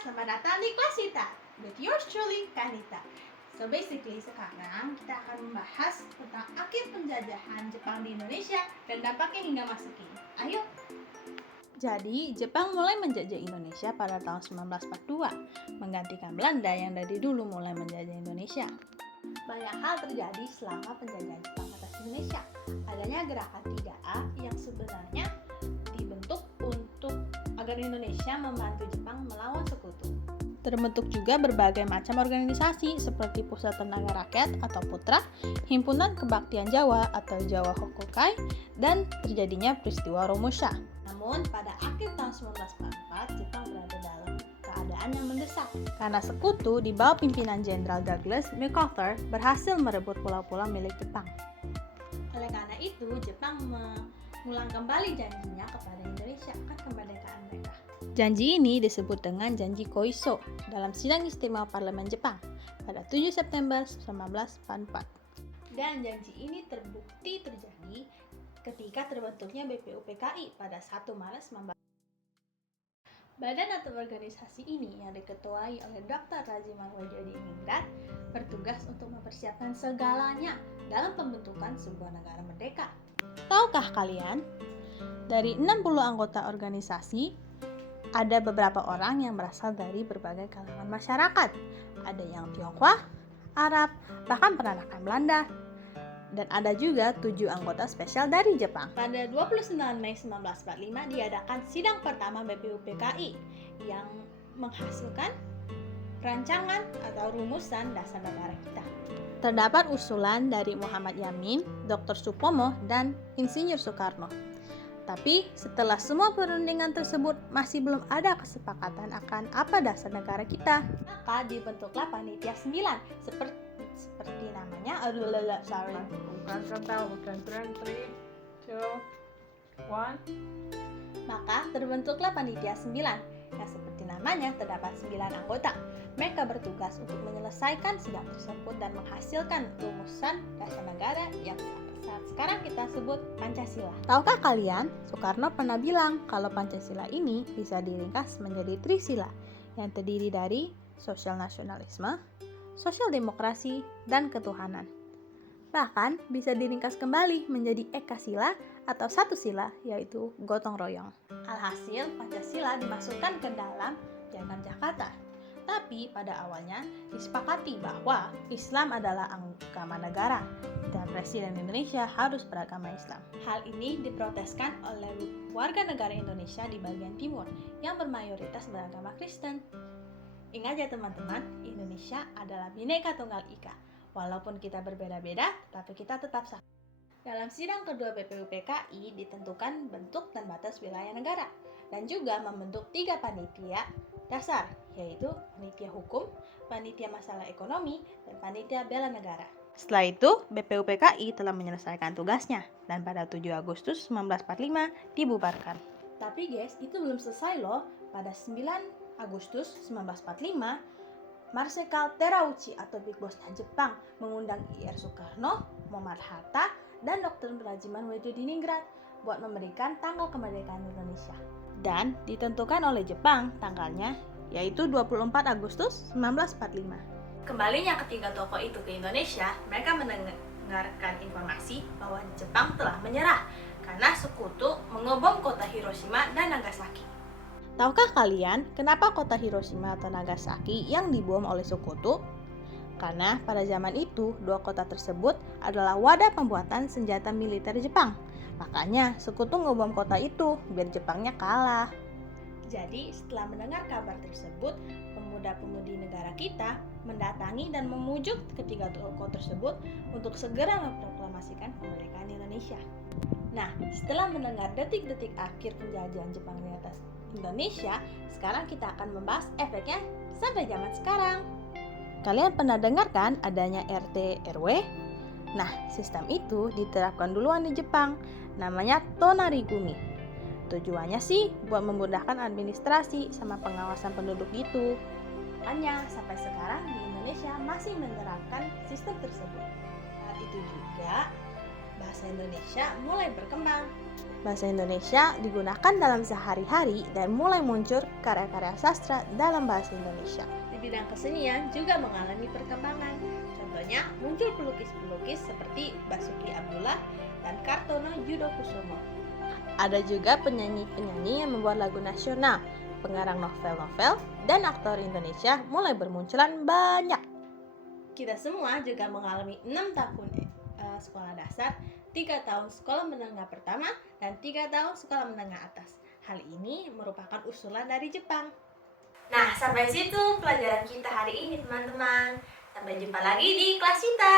selamat datang di kelas kita with yours truly, Kanita. So basically sekarang kita akan membahas tentang akhir penjajahan Jepang di Indonesia dan dampaknya hingga masa kini. Ayo. Jadi, Jepang mulai menjajah Indonesia pada tahun 1942, menggantikan Belanda yang dari dulu mulai menjajah Indonesia. Banyak hal terjadi selama penjajahan Jepang atas Indonesia. Adanya gerakan 3A yang sebenarnya dibentuk untuk agar Indonesia membantu Jepang melawan sekutu. Terbentuk juga berbagai macam organisasi seperti Pusat Tenaga Rakyat atau PUTRA, Himpunan Kebaktian Jawa atau Jawa Hokukai, dan terjadinya peristiwa Romusha. Namun pada akhir tahun 1944 Jepang berada dalam keadaan yang mendesak Karena sekutu di bawah pimpinan Jenderal Douglas MacArthur berhasil merebut pulau-pulau milik Jepang. Oleh karena itu Jepang mengulang kembali janjinya kepada Indonesia akan kemerdekaan mereka. Janji ini disebut dengan Janji Koiso dalam sidang istimewa Parlemen Jepang pada 7 September 1944. Dan janji ini terbukti terjadi ketika terbentuknya BPUPKI pada 1 Maret 1944. Badan atau organisasi ini yang diketuai oleh Dr. Rajiman Wadjodiningrat bertugas untuk mempersiapkan segalanya dalam pembentukan sebuah negara merdeka. Tahukah kalian, dari 60 anggota organisasi, ada beberapa orang yang berasal dari berbagai kalangan masyarakat. Ada yang Tionghoa, Arab, bahkan peranakan Belanda. Dan ada juga 7 anggota spesial dari Jepang. Pada 29 Mei 1945 diadakan sidang pertama BPUPKI yang menghasilkan rancangan atau rumusan dasar negara kita. Terdapat usulan dari Muhammad Yamin, Dr. Supomo, dan Insinyur Soekarno. Tapi setelah semua perundingan tersebut masih belum ada kesepakatan akan apa dasar negara kita. Maka dibentuklah Panitia 9 seperti namanya. Bukan kata, bukan 3, 2, 1. Maka terbentuklah Panitia 9 yang seperti namanya terdapat 9 anggota. Mereka bertugas untuk menyelesaikan sidang tersebut dan menghasilkan rumusan dasar negara yang saat sekarang kita sebut Pancasila. Tahukah kalian, Soekarno pernah bilang kalau Pancasila ini bisa diringkas menjadi Trisila yang terdiri dari sosial nasionalisme, sosial demokrasi, dan ketuhanan. Bahkan bisa diringkas kembali menjadi Ekasila atau satu sila, yaitu gotong royong. Alhasil, Pancasila dimasukkan ke dalam Piagam Jakarta. Tapi pada awalnya disepakati bahwa Islam adalah agama negara dan Presiden Indonesia harus beragama Islam. Hal ini diproteskan oleh warga negara Indonesia di bagian timur yang bermayoritas beragama Kristen. Ingat ya teman-teman, Indonesia adalah Bhinneka Tunggal Ika. Walaupun kita berbeda-beda, tapi kita tetap satu. Dalam sidang kedua BPUPKI ditentukan bentuk dan batas wilayah negara dan juga membentuk 3 panitia dasar, yaitu Panitia Hukum, Panitia Masalah Ekonomi, dan Panitia Bela Negara. Setelah itu, BPUPKI telah menyelesaikan tugasnya dan pada 7 Agustus 1945 dibubarkan. Tapi guys, itu belum selesai loh. Pada 9 Agustus 1945, Marsekal Terauchi atau Big Boss-nya Jepang mengundang I.R. Soekarno, Muhammad Hatta, dan Dr. Rajiman Wadjodiningrat buat memberikan tanggal kemerdekaan Indonesia. Dan ditentukan oleh Jepang tanggalnya, yaitu 24 Agustus 1945. Kembalinya ketiga tokoh itu ke Indonesia, mereka mendengarkan informasi bahwa Jepang telah menyerah karena sekutu mengebom kota Hiroshima dan Nagasaki. Tahukah kalian kenapa kota Hiroshima atau Nagasaki yang dibom oleh sekutu? Karena pada zaman itu, 2 kota tersebut adalah wadah pembuatan senjata militer Jepang. Makanya sekutu ngebom kota itu biar Jepangnya kalah. Jadi setelah mendengar kabar tersebut, pemuda-pemudi negara kita mendatangi dan memujuk ketiga tokoh tersebut untuk segera memproklamasikan kemerdekaan Indonesia. Nah, setelah mendengar detik-detik akhir penjajahan Jepang di atas Indonesia, sekarang kita akan membahas efeknya sampai zaman sekarang. Kalian pernah dengar kan adanya RT RW? Nah, sistem itu diterapkan duluan di Jepang, namanya Tonarigumi. Tujuannya sih buat memudahkan administrasi sama pengawasan penduduk gitu. Makanya sampai sekarang di Indonesia masih menerapkan sistem tersebut. Saat itu juga bahasa Indonesia mulai berkembang. Bahasa Indonesia digunakan dalam sehari-hari dan mulai muncul karya-karya sastra dalam bahasa Indonesia. Di bidang kesenian juga mengalami perkembangan. Contohnya muncul pelukis-pelukis seperti Basuki Abdullah dan Kartono Yudokusumo. Ada juga penyanyi-penyanyi yang membuat lagu nasional, pengarang novel-novel, dan aktor Indonesia mulai bermunculan banyak. Kita semua juga mengalami 6 tahun sekolah dasar, 3 tahun sekolah menengah pertama, dan 3 tahun sekolah menengah atas. Hal ini merupakan usulan dari Jepang. Nah, sampai situ pelajaran kita hari ini, teman-teman. Sampai jumpa lagi di kelas kita.